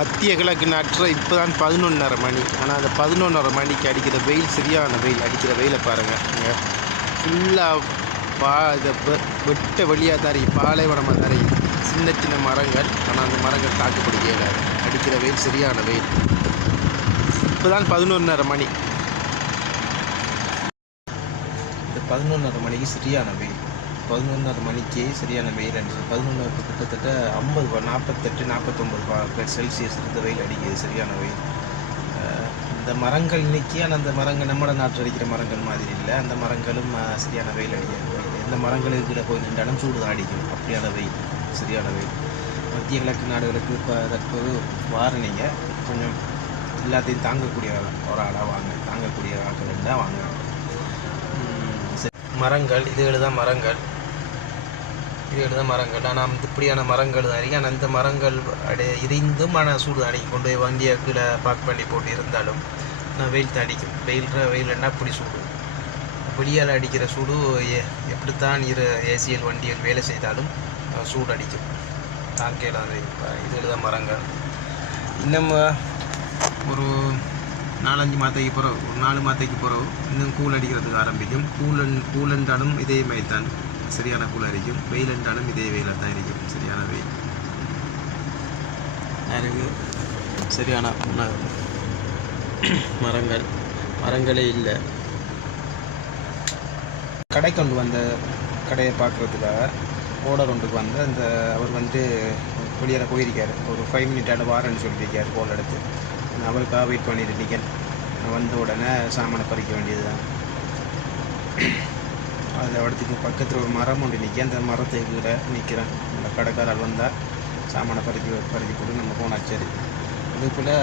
மத்திய கிழக்கு நாட்டில் இப்போ தான் பதினொன்றரை மணி. ஆனால் அந்த பதினொன்றரை மணிக்கு அடிக்கிற வெயில் சரியான வெயில். அடிக்கிற வெயிலை பாருங்கள் இங்கே ஃபுல்லாக பா இதை வெட்ட வெளியாக தரை பாலைவனமாக தரை சின்ன சின்ன மரங்கள். ஆனால் அந்த மரங்கள் தாக்குப்படுகையில் அடிக்கிற வெயில் சரியான வெயில். இப்போ தான் பதினொன்றரை மணி. இந்த பதினொன்றரை மணிக்கு சரியான வெயில். பதினொன்றரை மணிக்கு சரியான வெயில் அடிச்சு பதினொன்று கிட்டத்தட்ட ஐம்பது நாற்பத்தெட்டு நாற்பத்தொம்பது செல்சியஸ் இருந்த வெயில் அடிக்குது சரியான வெயில். இந்த மரங்கள் இன்னைக்கு ஆனால் அந்த மரங்கள் நம்மளோட நாட்டில் அடிக்கிற மரங்கள் மாதிரி இல்லை. அந்த மரங்களும் சரியான வெயில் அடிக்காது. எந்த மரங்களுக்கு கீழே போய் நின்றாலும் சூடு தான் அடிக்கும். அப்படியான வெயில் சரியான வெயில். மத்திய கிழக்கு நாடுகளுக்கு இப்போ தற்போது வாரணிங்க கொஞ்சம் எல்லாத்தையும் தாங்கக்கூடிய ஒரு ஆளாக வாங்க தாங்கக்கூடிய ஆட்கள் இருந்தால் வாங்க. மரங்கள் இதுகள் தான் மரங்கள். இப்படியான தான் மரங்கள் ஆனால் இப்படியான மரங்கள் தான் ஆனால் இந்த மரங்கள் அடே இருந்தும் ஆனால் சூடு அடிக்கி கொண்டு போய் வண்டியை கீழே பார்க் பண்ணி போட்டு இருந்தாலும் நான் வெயில் தான் அடிக்கும். வெயில் வெயில்னா அப்படி சூடு. வெளியால் அடிக்கிற சூடு எ- எப்படித்தான் இரு ஏசியல் வண்டிகள் வேலை செய்தாலும் சூடு அடிக்கும். தாங்கையில் இதுகள் தான் மரங்கள். இன்னும் ஒரு நாலஞ்சு மாதத்துக்கு பிறகு ஒரு நாலு மாதத்துக்கு பிறகு இன்னும் கூல் அடிக்கிறதுக்கு ஆரம்பிக்கும். கூலன் கூலன்றாலும் இதே மாதிரி தான். சரியான கூல் இருக்கும் வெயில் என்றாலும் இதே வெயிலாக தான் இருக்கும் சரியான வெயில். எனக்கு சரியான மரங்கள். மரங்களே இல்லை. கடை கொண்டு வந்த கடையை பார்க்குறதுக்காக ஓடர் ஒன்றுக்கு வந்து அந்த அவர் வந்து வெளியில் போயிருக்கார். ஒரு ஃபைவ் மினிட் ஆட வாரன்னு சொல்லியிருக்கார் போல் எடுத்து. நான் அவருக்காக வெயிட் பண்ணிட்டு இருக்கேன் வந்த உடனே சாமானை பறிக்க வேண்டியது தான் அதில் அடுத்துக்கு பக்கத்தில் ஒரு மரம் ஒன்று நிற்க அந்த மரத்தை கீழே நிற்கிறேன் அந்த கடைக்காரர் வந்தால் சாமானை பறிக்க பறிக்க போட்டு நம்ம போனால் சரி. அதுக்குள்ளே